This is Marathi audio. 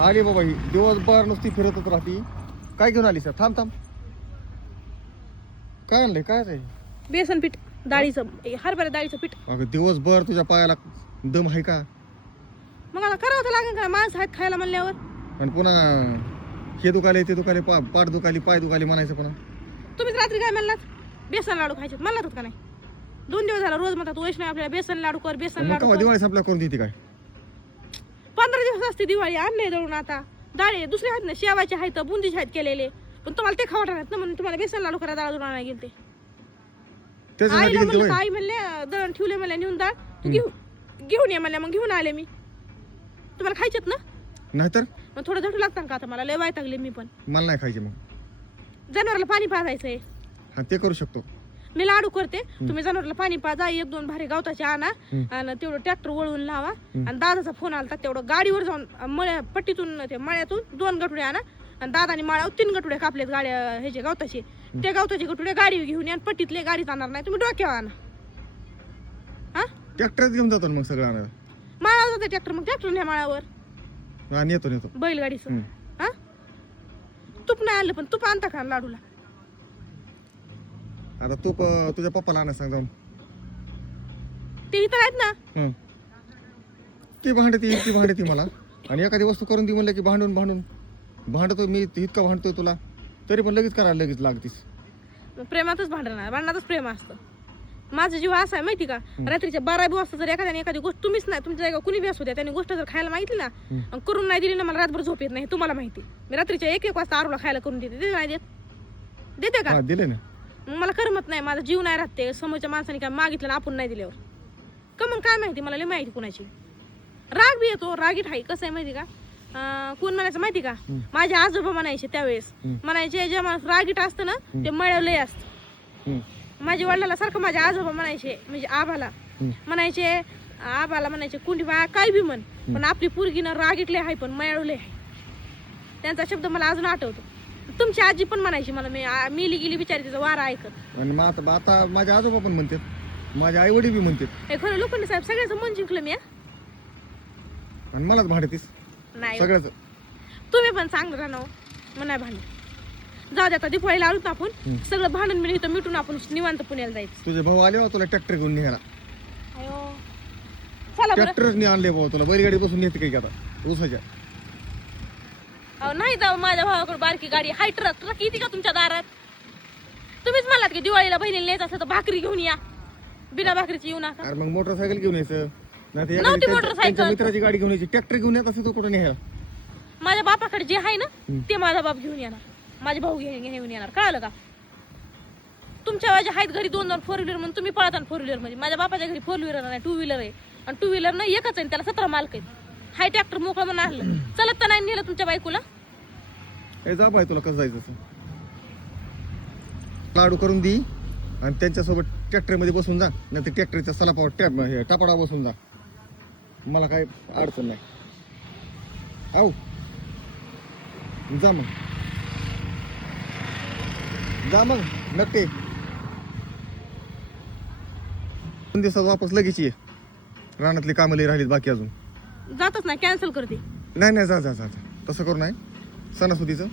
आली बाबा ही. दिवसभर नुसती फिरतच राहती. काय घेऊन आली सर? थांब थांब. काय आणलंय? काय रे? बेसन पीठ डाळीचं हरभरा डाळीचं पीठ. अगं दिवसभर तुझ्या पायाला दम आहे का? मग आता करावं तर लागेल का? माणसं आहेत खायला म्हणल्यावर. आणि पुन्हा हे दुखाले ते दुखाले पा पाठ दुखाली पाय दुखाली म्हणायचं पुन्हा. तुम्हीच रात्री काय म्हणलात? बेसन लाडू खायचे. म्हणलात का नाही? दोन दिवस झाला रोज म्हणतात वैष्णव आपल्याला बेसन लाडू कर बेसन मग लाडू केव्हा कर. दिवाळी संपल्या करून देते काय? असते दिवाळी आणले दळून आता. डाळे दुसरे आहेत ना शेवाचे आहेत बुंदीचे आहेत केलेले. पण तुम्हाला ते खावटा नाहीत ना म्हणून तुम्हाला बेसन लाडू करा डाळ आणायला त्याच्यासाठी आईला गेली म्हणलं दिवाळी आई म्हणले दळण ठेवले म्हणले नेऊन डाळ तू घेऊन घेऊन ये म्हणल्या मग घेऊन आले मी. तुम्हाला खायचेत ना? नाहीतर? मग थोडं झटू लागतं का आता मला? लय वायतागले मी पण. मला नाही खायचे मग. जनावराला पाणी पाजायचंय. हा ते करू शकतो. मी लाडू करते. तुम्ही जनावरला पाणी पाजा एक दोन भारी गवताचे आणा. आणि तेवढं ट्रॅक्टर वळवून लावा. आणि दादाचा फोन आला तेवढं गाडीवर जाऊन मळ्या पट्टीतून ते मळ्यातून दोन गटुडे आणा. आणि दादानी माळ्यावर तीन गटुडे कापलेत गाड्या ह्याचे गवताचे. ते गवताचे गटुडे गाडी घेऊन या आणि पट्टीतले गाडीत आणणार नाही. तुम्ही डोक्यावर आणा. हा? ट्रॅक्टरच घेऊन जातो ना मग सगळं आणायला? माळावर जाते ट्रॅक्टर मग. ट्रॅक्टर न्या माळावर नेतो नेतो. बैलगाडीचं. हा? तूप नाही आणलं पण तूप आणता का लाडूला? आता तू प- तुझ्या पप्पाला आणायला सांग जाऊन. ते इथं आहेत ना? हं. ती भांडे ती ती भांडे ती मला. आणि एखादी वस्तू करून ती म्हणलं की भांडून भांडून. भांडतो मी इतका भांडतोय तुला. तरी पण लगेच करायला लगेच लागतीस. प्रेमातच भांडणार. भांडणातच प्रेम असतं. माझा जीव असा आहे माहिती का? रात्रीच्या बारा बी वाजता जर एखाद्याने एखादी गोष्ट तुम्हीच नाही तुमच्या जागा कुणी बी असू द्या त्यांनी गोष्ट जर खायला माहिती ना आणि करून नाही दिली ना मला रातभर झोप येत नाही तुम्हाला माहिती. मी रात्रीच्या एक एक वाजता आरूला खायला करून देते. देते नाही देत? देते का? हा दिले ना. मग मला करमत नाही माझा जीव नाही राहते समोरच्या माणसाने काय मागितलं ना आपण नाही दिल्यावर. का मग काय माहिती मला लई माहिती कुणाची. राग बी येतो रागीट आहे. कसं आहे माहिती का? अं, कोण म्हणायचं माहिती का? माझे आजोबा म्हणायचे त्यावेळेस. म्हणायचे जे माणूस रागीट असतं ना ते मळ्यावर लय असतं. माझ्या वडिलाला सारखं माझे आजोबा म्हणायचे म्हणजे आबाला. म्हणायचे आबाला म्हणायचे कुंडी बा काय बी म्हण. पण आपली पोरगीनं रागीटले आहे पण मयाळले आहे. त्यांचा शब्द मला अजून आठवतो. तुमची आजी पण म्हणायची मला मी आ- मिली गेली बिचारी तिचा वारा ऐकत. आणि मग आता आता माझे आजोबा पण म्हणतात. माझे आई वडील बी म्हणतात. हे खरं लोखंडे साहेब सगळ्याचं मन जिंकलं मी हा? आणि मलाच भांडतीस नाही. सगळ्याच. तुम्ही पण चांगलं राहणार मग नाही भांडण जाऊ दे आता दिवाळीला आलो ना आपण. सगळं भांडण मिळून इथं मिटून आपण निवांत पुण्याला जायचं. तुझे भाऊ आले हो तुला ट्रॅक्टर घेऊन चला बरं. ट्रॅक्टरच आणले भाऊ तुला. बैलगाडी बसून नेते काही आता. ऊसाच्या. अहो नाही जाऊ माझ्या भावाकडे बारकी गाडी हाय ट्रक ट्रक येते का तुमच्या दारात? तुम्हीच म्हणलात की दिवाळीला बहिणीला न्यायचं असलं तर भाकरी घेऊन या. बिना भाकरीची येऊ नका. अरे मग मोटरसायकल घेऊन यायचं. नाही तर नव्हती त्यांच्या-. त्यांच्या मित्राची गाडी घेऊन यायची. ट्रॅक्टर घेऊन येत असं तो कुठं न्यायला? माझ्या बापाकडे जे आहे ना ते माझा बाप घेऊन येणार. माझे भाऊ घेऊन घेऊन येणार. कळालं का? तुमच्या माझ्या आहेत घरी दोन दोन फोर व्हीलर म्हणून तुम्ही पळता फोर व्हीलरमध्ये. माझ्या बापाच्या घरी फोर व्हीलर नाही टू व्हीलर आहे. आणि टू व्हीलर ना एकच आहे त्याला सतरा मालक आहेत. हाय ट्रॅक्टर मोकळं म्हणून आणलं. चलत तर नाही नेलं तुमच्या बायकोला. ए जा बाय तुला कसं जायचं असं. लाडू करून दी आणि त्यांच्यासोबत ट्रॅक्टरमध्ये बसून जा. नाही तर ट्रॅक्टरच्या सलापावर टॅप हे टापाडा बसून जा. मला काय अडचण नाही. आऊ. जा मग. जा मग नक्की दोन दिवसात वापस लगेच ये. रानातली कामं लई राहिलीत बाकी अजून. जातच नाही कॅन्सल करते. नाही नाही जा जा जा जा. तसं करू नाही. सणासुदीचं.